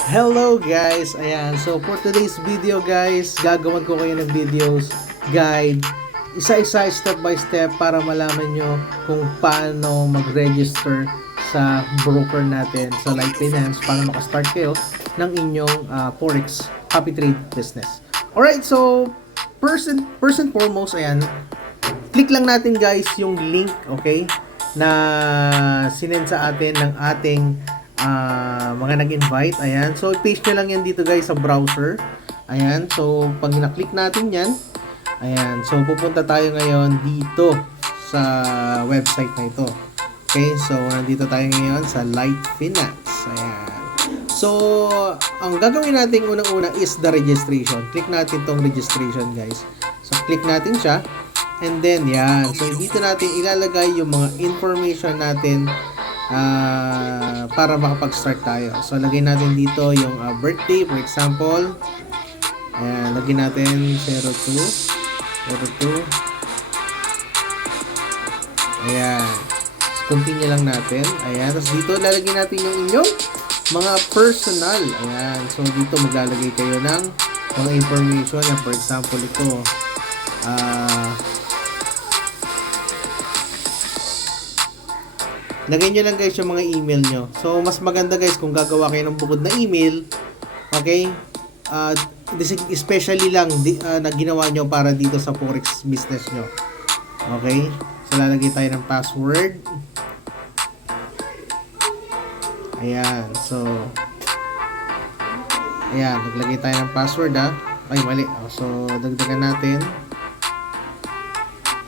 Hello guys! Ayan, so for today's video guys, gagawin ko kayo ng videos, guide, isa-isa, step by step para malaman nyo kung paano mag-register sa broker natin sa Light Finance para makastart kayo ng inyong Forex copy trade business. Alright, so first and foremost, ayan, click lang natin guys yung link, okay, na sinend sa atin ng ating mga nag-invite. Ayan, so paste nyo lang yan dito guys sa browser. Ayan, so pag na-click natin yan, ayan, so pupunta tayo ngayon dito sa website na ito. Okay, so nandito tayo ngayon sa Light Finance. Ayan, so ang gagawin natin unang-una is the registration. Click natin tong registration guys. So click natin siya, and then yan, so dito natin ilalagay yung mga information natin para makapag-start tayo. So lagay natin dito yung birthday, for example. Ayan, lagay natin 02. Ayan, so, continue lang natin. Ayan, tapos dito lalagay natin yung inyong mga personal. Ayan, so dito maglalagay kayo ng mga information na, for example, ito lagay nyo lang guys yung mga email nyo. So mas maganda guys kung gagawa kayo ng bukod na email, okay, especially lang na ginawa nyo para dito sa Forex business nyo. Okay, so lalagay tayo ng password. Ayan, so ayan, naglagay tayo ng password ay mali, so dagdagan natin.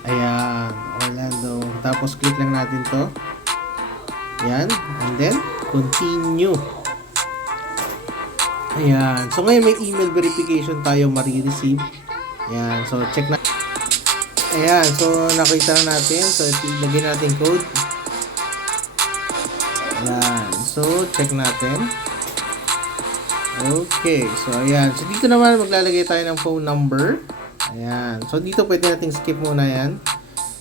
Ayan, Orlando, tapos click lang natin to. Ayan, and then continue. Ayan, so ngayon may email verification tayo marireceive. Ayan, so check na. Ayan, so nakita na natin. So ilagay natin code. Ayan, so check natin. Okay, so ayan, so dito naman maglalagay tayo ng phone number. Ayan, so dito pwede nating skip muna yan.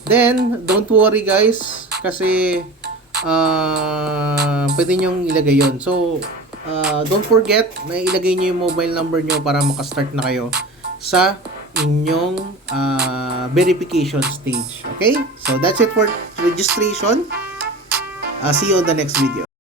Then don't worry guys, kasi pwede nyong ilagay yon. So don't forget na ilagay nyo yung mobile number nyo para makastart na kayo sa inyong verification stage. Okay, so that's it for registration. See you on the next video.